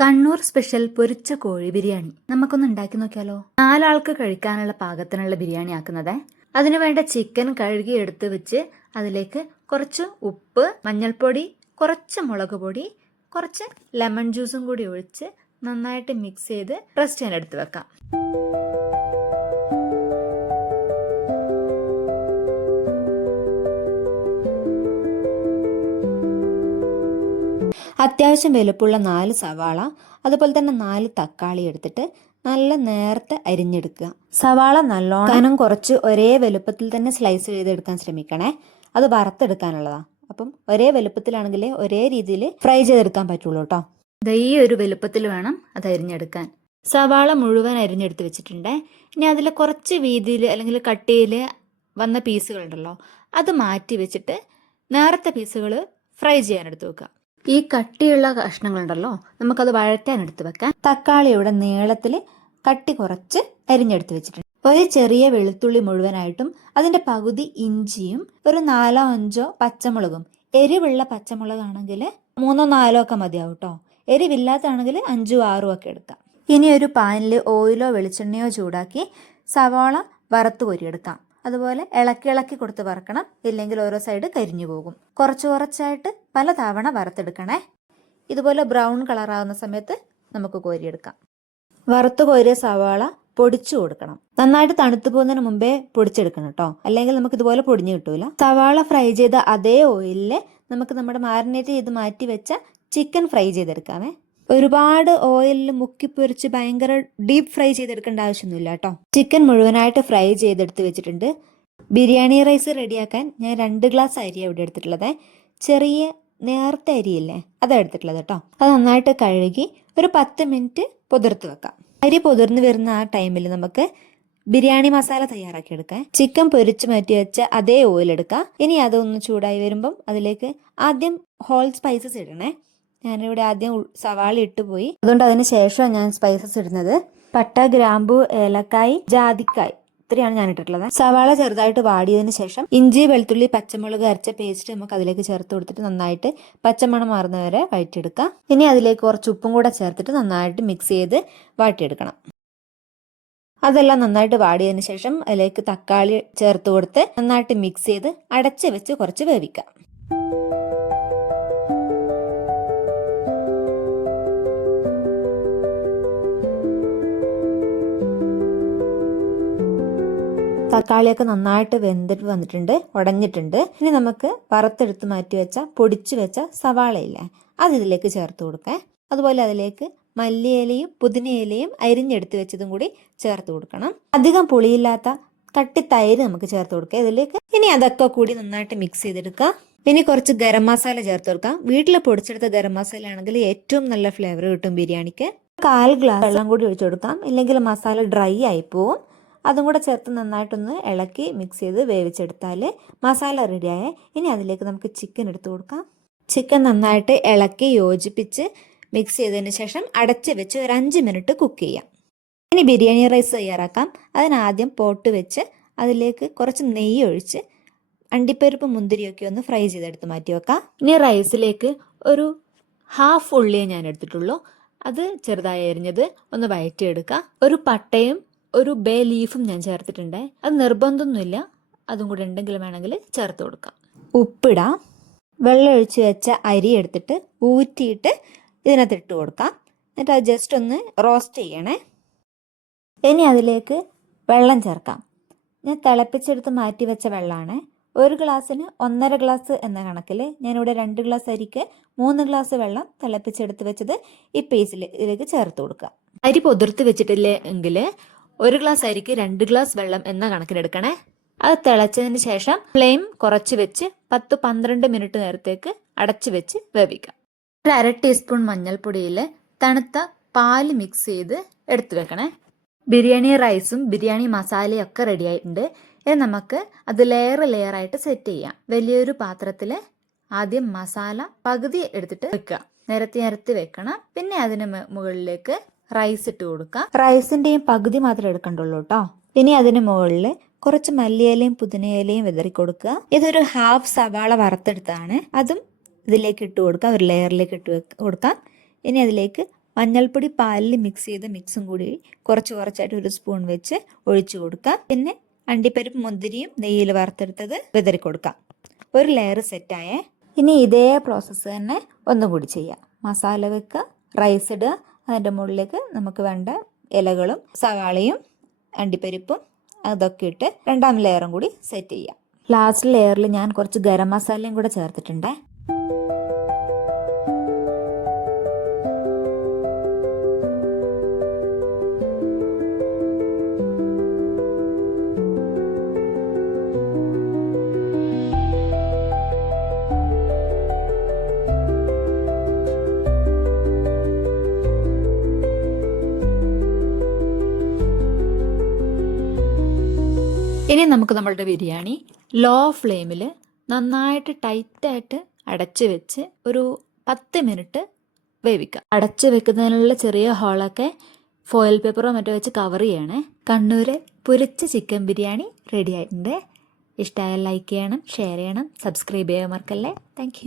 Kannur special പൊരിച്ച കോഴി ബിരിയാണി നമുക്കൊന്ന് ഉണ്ടാക്കി നോക്കിയാലോ. 4 ആൾക്ക് കഴിക്കാനുള്ള പാകത്തിനുള്ള ബിരിയാണി ആക്കുന്നത്. അതിനു വേണ്ട ചിക്കൻ കഴുകി എടുത്ത് വെച്ച് അതിലേക്ക് കുറച്ച് ഉപ്പ്, മഞ്ഞൾപ്പൊടി, കുറച്ച് മുളക് പൊടി, കുറച്ച് ലെമൺ ജ്യൂസും കൂടി ഒഴിച്ച് നന്നായിട്ട് മിക്സ് ചെയ്ത് റെസ്റ്റ് ചെയ്യാൻ എടുത്ത് വെക്കാം. അത്യാവശ്യം വലുപ്പമുള്ള 4 സവാള, അതുപോലെ തന്നെ 4 തക്കാളി എടുത്തിട്ട് നല്ല നേർത്ത് അരിഞ്ഞെടുക്കുക. സവാള നല്ലോണം കുറച്ച് ഒരേ വലുപ്പത്തിൽ തന്നെ സ്ലൈസ് ചെയ്തെടുക്കാൻ ശ്രമിക്കണേ. അത് വറുത്തെടുക്കാനുള്ളതാണ്. അപ്പം ഒരേ വലുപ്പത്തിലാണെങ്കിലേ ഒരേ രീതിയിൽ ഫ്രൈ ചെയ്തെടുക്കാൻ പറ്റുള്ളൂ കേട്ടോ. ഈ ഒരു വലുപ്പത്തിൽ വേണം അത് അരിഞ്ഞെടുക്കാൻ. സവാള മുഴുവൻ അരിഞ്ഞെടുത്ത് വെച്ചിട്ടുണ്ട്. ഇനി അതിൽ കുറച്ച് വീതിയിൽ അല്ലെങ്കിൽ കട്ടിയിൽ വന്ന പീസുകളുണ്ടല്ലോ, അത് മാറ്റി വെച്ചിട്ട് നേരത്തെ പീസുകൾ ഫ്രൈ ചെയ്യാൻ എടുത്ത് വെക്കുക. ഈ കട്ടിയുള്ള കഷ്ണങ്ങളുണ്ടല്ലോ, നമുക്കത് വഴറ്റാൻ എടുത്ത് വെക്കാം. തക്കാളിയുടെ നീളത്തിൽ കട്ടി കുറച്ച് അരിഞ്ഞെടുത്ത് വെച്ചിട്ടുണ്ട്. ഒരു ചെറിയ വെളുത്തുള്ളി മുഴുവനായിട്ടും അതിന്റെ പകുതി ഇഞ്ചിയും ഒരു 4-5 പച്ചമുളകും. എരിവുള്ള പച്ചമുളകാണെങ്കിൽ 3-4 ഒക്കെ മതിയാവും കേട്ടോ. എരിവില്ലാത്താണെങ്കിൽ 5-6 ഒക്കെ എടുക്കാം. ഇനി ഒരു പാനിൽ ഓയിലോ വെളിച്ചെണ്ണയോ ചൂടാക്കി സവാള വറുത്ത് കോരിയെടുക്കാം. അതുപോലെ ഇളക്കി കൊടുത്ത് വറക്കണം, ഇല്ലെങ്കിൽ ഓരോ സൈഡ് കരിഞ്ഞു പോകും. കുറച്ചായിട്ട് പല തവണ വറുത്തെടുക്കണേ. ഇതുപോലെ ബ്രൗൺ കളറാവുന്ന സമയത്ത് നമുക്ക് കോരിയെടുക്കാം. വറുത്ത് കോരിയ സവാള പൊടിച്ചു കൊടുക്കണം. നന്നായിട്ട് തണുത്തു പോകുന്നതിന് മുമ്പേ പൊടിച്ചെടുക്കണം കേട്ടോ, അല്ലെങ്കിൽ നമുക്ക് ഇതുപോലെ പൊടിഞ്ഞു കിട്ടൂല. സവാള ഫ്രൈ ചെയ്ത അതേ ഓയിലിൽ നമുക്ക് നമ്മുടെ മാരിനേറ്റ് ചെയ്ത് മാറ്റി വെച്ച ചിക്കൻ ഫ്രൈ ചെയ്തെടുക്കാമേ. ഒരുപാട് ഓയിലിൽ മുക്കിപ്പൊരിച്ച് ഭയങ്കര ഡീപ്പ് ഫ്രൈ ചെയ്തെടുക്കേണ്ട ആവശ്യമൊന്നുമില്ല കേട്ടോ. ചിക്കൻ മുഴുവനായിട്ട് ഫ്രൈ ചെയ്തെടുത്ത് വെച്ചിട്ടുണ്ട്. ബിരിയാണി റൈസ് റെഡിയാക്കാൻ ഞാൻ 2 ഗ്ലാസ് അരിയാണ് ഇവിടെ എടുത്തിട്ടുള്ളത്. ചെറിയ നേർത്ത അരിയില്ലേ, അതാണ് എടുത്തിട്ടുള്ളത് കേട്ടോ. അത് നന്നായിട്ട് കഴുകി ഒരു 10 മിനിറ്റ് പൊതിർത്ത് വെക്കാം. അരി പൊതിർന്ന് വരുന്ന ആ ടൈമിൽ നമുക്ക് ബിരിയാണി മസാല തയ്യാറാക്കി എടുക്കാം. ചിക്കൻ പൊരിച്ച് മാറ്റി വെച്ച അതേ ഓയിൽ എടുക്കാം. ഇനി അതൊന്ന് ചൂടായി വരുമ്പം അതിലേക്ക് ആദ്യം ഹോൾ സ്പൈസസ് ഇടണേ. ഞാനിവിടെ ആദ്യം സവാള ഇട്ടുപോയി, അതുകൊണ്ട് അതിന് ശേഷം ഞാൻ സ്പൈസസ് ഇടുന്നത്. പട്ട, ഗ്രാമ്പു, ഏലക്കായ്, ജാതിക്കായ്, ഇത്രയാണ് ഞാൻ ഇട്ടിട്ടുള്ളത്. സവാള ചെറുതായിട്ട് വാടിയതിന് ശേഷം ഇഞ്ചി, വെളുത്തുള്ളി, പച്ചമുളക് അരച്ച പേസ്റ്റ് നമുക്ക് അതിലേക്ക് ചേർത്ത് കൊടുത്തിട്ട് നന്നായിട്ട് പച്ചമണം മാറുന്നവരെ വഴറ്റിയെടുക്കാം. ഇനി അതിലേക്ക് കുറച്ച് ഉപ്പും കൂടെ ചേർത്തിട്ട് നന്നായിട്ട് മിക്സ് ചെയ്ത് വാട്ടിയെടുക്കണം. അതെല്ലാം നന്നായിട്ട് വാടിയതിന് ശേഷം അതിലേക്ക് തക്കാളി ചേർത്ത് കൊടുത്ത് നന്നായിട്ട് മിക്സ് ചെയ്ത് അടച്ച് വെച്ച് കുറച്ച് വേവിക്കാം. തക്കാളിയൊക്കെ നന്നായിട്ട് വെന്തിട്ട് വന്നിട്ടുണ്ട്, ഉടഞ്ഞിട്ടുണ്ട്. ഇനി നമുക്ക് വറുത്തെടുത്ത് മാറ്റി വെച്ച പൊടിച്ചു വെച്ച സവാളയില്ലേ, അത് ഇതിലേക്ക് ചേർത്ത് കൊടുക്കാം. അതുപോലെ അതിലേക്ക് മല്ലിയിലയും പുതിനയിലയും അരിഞ്ഞെടുത്ത് വെച്ചതും കൂടി ചേർത്ത് കൊടുക്കണം. അധികം പുളിയില്ലാത്ത കട്ടി തൈര് നമുക്ക് ചേർത്ത് കൊടുക്കാം ഇതിലേക്ക്. ഇനി അതൊക്കെ കൂടി നന്നായിട്ട് മിക്സ് ചെയ്തെടുക്കാം. ഇനി കുറച്ച് ഗരം മസാല ചേർത്ത് കൊടുക്കാം. വീട്ടിൽ പൊടിച്ചെടുത്ത ഗരം മസാല ആണെങ്കിൽ ഏറ്റവും നല്ല ഫ്ലേവർ കിട്ടും ബിരിയാണിക്ക്. 1/4 ഗ്ലാസ് വെള്ളം കൂടി ഒഴിച്ചു കൊടുക്കാം, ഇല്ലെങ്കിൽ മസാല ഡ്രൈ ആയി പോവും. അതും കൂടെ ചേർത്ത് നന്നായിട്ടൊന്ന് ഇളക്കി മിക്സ് ചെയ്ത് വേവിച്ചെടുത്താൽ മസാല റെഡിയായേ. ഇനി അതിലേക്ക് നമുക്ക് ചിക്കൻ എടുത്ത് കൊടുക്കാം. ചിക്കൻ നന്നായിട്ട് ഇളക്കി യോജിപ്പിച്ച് മിക്സ് ചെയ്തതിന് ശേഷം അടച്ച് വെച്ച് ഒരു 5 മിനിറ്റ് കുക്ക് ചെയ്യാം. ഇനി ബിരിയാണി റൈസ് തയ്യാറാക്കാം. അതിനാദ്യം പോട്ട് വെച്ച് അതിലേക്ക് കുറച്ച് നെയ്യ് ഒഴിച്ച് അണ്ടിപ്പരിപ്പ് മുന്തിരിയൊക്കെ ഒന്ന് ഫ്രൈ ചെയ്തെടുത്ത് മാറ്റി വെക്കാം. ഇനി റൈസിലേക്ക് ഒരു 1/2 ഉള്ളിയെ ഞാൻ എടുത്തിട്ടുള്ളൂ. അത് ചെറുതായി അരിഞ്ഞത് ഒന്ന് വഴറ്റിയെടുക്കാം. ഒരു പട്ടയും ഒരു ബേ ലീഫും ഞാൻ ചേർത്തിട്ടുണ്ട്. അത് നിർബന്ധമൊന്നുമില്ല, അതും കൂടെ ഉണ്ടെങ്കിൽ വേണമെങ്കിൽ ചേർത്ത് കൊടുക്കാം. ഉപ്പിടാം. വെള്ളം ഒഴിച്ച് വെച്ച അരി എടുത്തിട്ട് ഊറ്റിയിട്ട് ഇതിനകത്ത് ഇട്ട് കൊടുക്കാം. എന്നിട്ട് അത് ജസ്റ്റ് ഒന്ന് റോസ്റ്റ് ചെയ്യണേ. ഇനി അതിലേക്ക് വെള്ളം ചേർക്കാം. ഞാൻ തിളപ്പിച്ചെടുത്ത് മാറ്റി വെച്ച വെള്ളമാണ്. 1 ഗ്ലാസ്സിന് 1.5 ഗ്ലാസ് എന്ന കണക്കിൽ ഞാനിവിടെ 2 ഗ്ലാസ് അരിക്ക് 3 ഗ്ലാസ് വെള്ളം തിളപ്പിച്ചെടുത്ത് വെച്ചത് ഈ ഇതിലേക്ക് ചേർത്ത് കൊടുക്കുക. അരി പൊതിർത്ത് വെച്ചിട്ടില്ലേ എങ്കിൽ 1 ഗ്ലാസ് അരിക്ക് 2 ഗ്ലാസ് വെള്ളം എന്ന കണക്കിനെടുക്കണേ. അത് തിളച്ചതിന് ശേഷം ഫ്ലെയിം കുറച്ച് വെച്ച് 10-12 മിനിറ്റ് നേരത്തേക്ക് അടച്ചു വെച്ച് വേവിക്കാം. 1/2 ടീസ്പൂൺ മഞ്ഞൾപ്പൊടിയിൽ തണുത്ത പാല് മിക്സ് ചെയ്ത് എടുത്തു വെക്കണേ. ബിരിയാണി റൈസും ബിരിയാണി മസാലയും ഒക്കെ റെഡി ആയിട്ടുണ്ട്. ഇനി നമുക്ക് അത് ലെയർ ആയിട്ട് സെറ്റ് ചെയ്യാം. വലിയൊരു പാത്രത്തിൽ ആദ്യം മസാല പകുതി എടുത്തിട്ട് വെക്കുക, നിരത്തി വെക്കണം. പിന്നെ അതിന് മുകളിലേക്ക് റൈസ് ഇട്ട് കൊടുക്കാം. റൈസിന്റെയും പകുതി മാത്രമേ എടുക്കണ്ടുള്ളൂ കേട്ടോ. ഇനി അതിന് മുകളിൽ കുറച്ച് മല്ലിയിലയും പുതിനയിലയും വിതറി കൊടുക്കുക. ഇതൊരു 1/2 സവാള വറുത്തെടുത്താണ്, അതും ഇതിലേക്ക് ഇട്ട് കൊടുക്കാം. ഒരു ലെയറിലേക്ക് ഇട്ട് കൊടുക്കാം. ഇനി അതിലേക്ക് മഞ്ഞൾപ്പൊടി പാലിൽ മിക്സ് ചെയ്ത് മിക്സും കൂടി കുറച്ചായിട്ട് 1 സ്പൂൺ വെച്ച് ഒഴിച്ചു കൊടുക്കാം. പിന്നെ അണ്ടിപ്പരിപ്പ് മുന്തിരിയും നെയ്യിൽ വറുത്തെടുത്തത് വിതറി കൊടുക്കാം. ഒരു ലെയർ സെറ്റായേ. ഇനി ഇതേ പ്രോസസ്സ് തന്നെ ഒന്നും കൂടി ചെയ്യാം. മസാല വെക്കുക, റൈസ് ഇടുക, അതിൻ്റെ മുകളിലേക്ക് നമുക്ക് വേണ്ട ഇലകളും സവാളയും അണ്ടിപ്പരിപ്പും അതൊക്കെ ഇട്ട് 2ാം ലെയറും കൂടി സെറ്റ് ചെയ്യാം. ലാസ്റ്റ് ലെയറിൽ ഞാൻ കുറച്ച് ഗരം മസാലയും കൂടെ ചേർത്തിട്ടുണ്ട്. ഇനി നമുക്ക് നമ്മളുടെ ബിരിയാണി ലോ ഫ്ലെയിമിൽ നന്നായിട്ട് ടൈറ്റായിട്ട് അടച്ച് വെച്ച് ഒരു 10 മിനിറ്റ് വേവിക്കാം. അടച്ച് വെക്കുന്നതിനുള്ള ചെറിയ ഹോളൊക്കെ ഫോയിൽ പേപ്പറോ മറ്റോ വെച്ച് കവർ ചെയ്യണേ. കണ്ണൂര് പൊരിച്ച ചിക്കൻ ബിരിയാണി റെഡി ആയിട്ടുണ്ട്. ഇഷ്ടമായാൽ ലൈക്ക് ചെയ്യണം, ഷെയർ ചെയ്യണം, സബ്സ്ക്രൈബ് ചെയ്യാൻ മറക്കല്ലേ. താങ്ക്